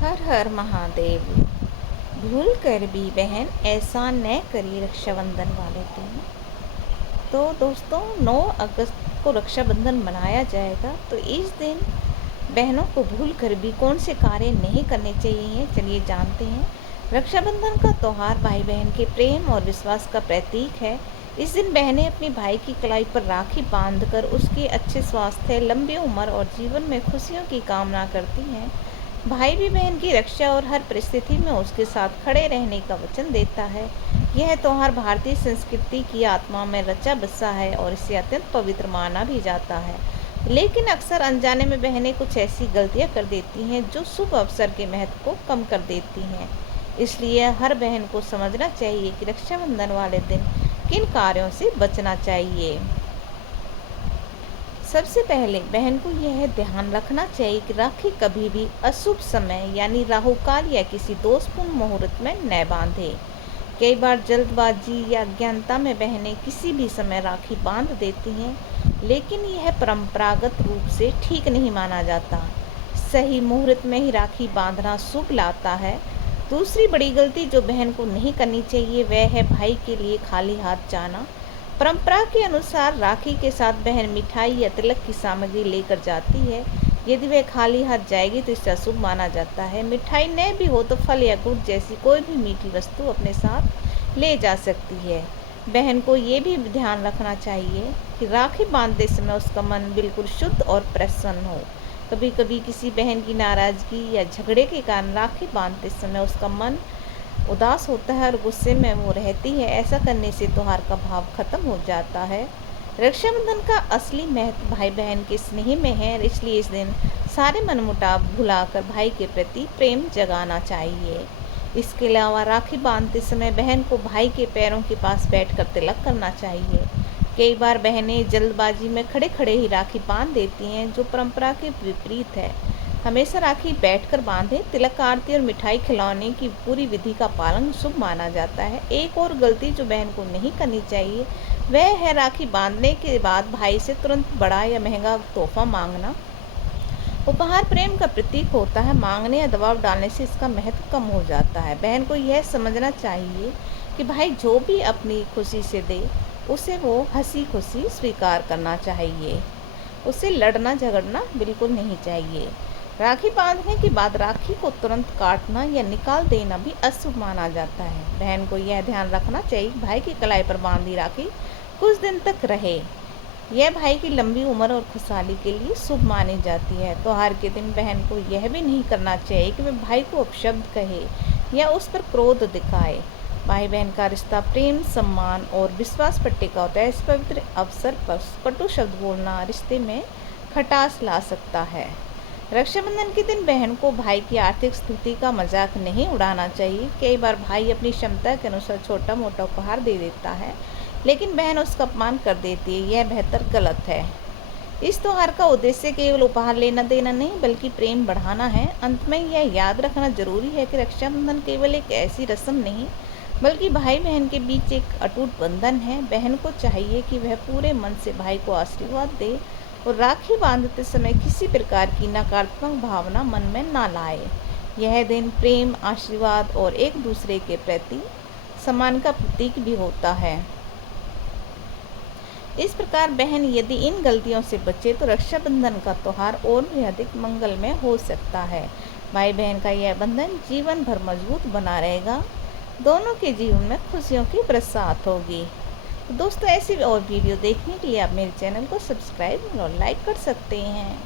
हर हर महादेव। भूल कर भी बहन ऐसा न करी रक्षाबंधन वाले दिन। तो दोस्तों 9 अगस्त को रक्षाबंधन मनाया जाएगा, तो इस दिन बहनों को भूल कर भी कौन से कार्य नहीं करने चाहिए, चलिए जानते हैं। रक्षाबंधन का त्यौहार भाई बहन के प्रेम और विश्वास का प्रतीक है। इस दिन बहनें अपने भाई की कलाई पर राखी बांधकर उसके अच्छे स्वास्थ्य, लंबी उम्र और जीवन में खुशियों की कामना करती हैं। भाई भी बहन की रक्षा और हर परिस्थिति में उसके साथ खड़े रहने का वचन देता है। यह त्यौहार भारतीय संस्कृति की आत्मा में रचा बसा है और इसे अत्यंत पवित्र माना भी जाता है। लेकिन अक्सर अनजाने में बहनें कुछ ऐसी गलतियां कर देती हैं जो शुभ अवसर के महत्व को कम कर देती हैं। इसलिए हर बहन को समझना चाहिए कि रक्षाबंधन वाले दिन किन कार्यों से बचना चाहिए। सबसे पहले बहन को यह ध्यान रखना चाहिए कि राखी कभी भी अशुभ समय यानी राहु काल या किसी दोषपूर्ण मुहूर्त में न बांधे। कई बार जल्दबाजी या अज्ञानता में बहनें किसी भी समय राखी बांध देती हैं, लेकिन यह परंपरागत रूप से ठीक नहीं माना जाता। सही मुहूर्त में ही राखी बांधना शुभ लाता है। दूसरी बड़ी गलती जो बहन को नहीं करनी चाहिए वह है भाई के लिए खाली हाथ जाना। परंपरा के अनुसार राखी के साथ बहन मिठाई या तिलक की सामग्री लेकर जाती है। यदि वह खाली हाथ जाएगी तो इसे अशुभ माना जाता है। मिठाई न भी हो तो फल या गुड़ जैसी कोई भी मीठी वस्तु अपने साथ ले जा सकती है। बहन को ये भी ध्यान रखना चाहिए कि राखी बांधते समय उसका मन बिल्कुल शुद्ध और प्रसन्न हो। कभी कभी किसी बहन की नाराजगी या झगड़े के कारण राखी बांधते समय उसका मन उदास होता है और गुस्से में वो रहती है। ऐसा करने से त्योहार का भाव खत्म हो जाता है। रक्षाबंधन का असली महत्व भाई बहन के स्नेह में है, इसलिए इस दिन सारे मनमुटाव भुलाकर भाई के प्रति प्रेम जगाना चाहिए। इसके अलावा राखी बांधते समय बहन को भाई के पैरों के पास बैठकर तिलक करना चाहिए। कई बार बहनें जल्दबाजी में खड़े खड़े ही राखी बांध देती हैं, जो परंपरा के विपरीत है। हमेशा राखी बैठकर बांधें। तिलक, आरती और मिठाई खिलाने की पूरी विधि का पालन शुभ माना जाता है। एक और गलती जो बहन को नहीं करनी चाहिए वह है राखी बांधने के बाद भाई से तुरंत बड़ा या महंगा तोहफा मांगना। उपहार प्रेम का प्रतीक होता है, मांगने या दबाव डालने से इसका महत्व कम हो जाता है। बहन को यह समझना चाहिए कि भाई जो भी अपनी खुशी से दे उसे वो हंसी खुशी स्वीकार करना चाहिए। उसे लड़ना झगड़ना बिल्कुल नहीं चाहिए। राखी बांधने के बाद राखी को तुरंत काटना या निकाल देना भी अशुभ माना जाता है। बहन को यह ध्यान रखना चाहिए भाई की कलाई पर बांधी राखी कुछ दिन तक रहे। यह भाई की लंबी उम्र और खुशहाली के लिए शुभ मानी जाती है। त्योहार के दिन बहन को यह भी नहीं करना चाहिए कि वह भाई को अपशब्द कहे या उस पर क्रोध दिखाए। भाई बहन का रिश्ता प्रेम, सम्मान और विश्वास पर टिका होता है। इस पवित्र अवसर पर कटु शब्द बोलना रिश्ते में खटास ला सकता है। रक्षाबंधन के दिन बहन को भाई की आर्थिक स्थिति का मजाक नहीं उड़ाना चाहिए। कई बार भाई अपनी क्षमता के अनुसार छोटा मोटा उपहार दे देता है, लेकिन बहन उसका अपमान कर देती है। यह बेहतर गलत है। इस त्यौहार का उद्देश्य केवल उपहार लेना देना नहीं बल्कि प्रेम बढ़ाना है। अंत में यह याद रखना जरूरी है कि रक्षाबंधन केवल एक ऐसी रस्म नहीं बल्कि भाई बहन के बीच एक अटूट बंधन है। बहन को चाहिए कि वह पूरे मन से भाई को आशीर्वाद दे और राखी बांधते समय किसी प्रकार की नकारात्मक भावना मन में ना लाए। यह दिन प्रेम, आशीर्वाद और एक दूसरे के प्रति सम्मान का प्रतीक भी होता है। इस प्रकार बहन यदि इन गलतियों से बचे तो रक्षाबंधन का त्यौहार और भी अधिक मंगलमय हो सकता है। भाई बहन का यह बंधन जीवन भर मजबूत बना रहेगा। दोनों के जीवन में खुशियों की बरसात होगी। तो दोस्तों ऐसी और वीडियो देखने के लिए आप मेरे चैनल को सब्सक्राइब और लाइक कर सकते हैं।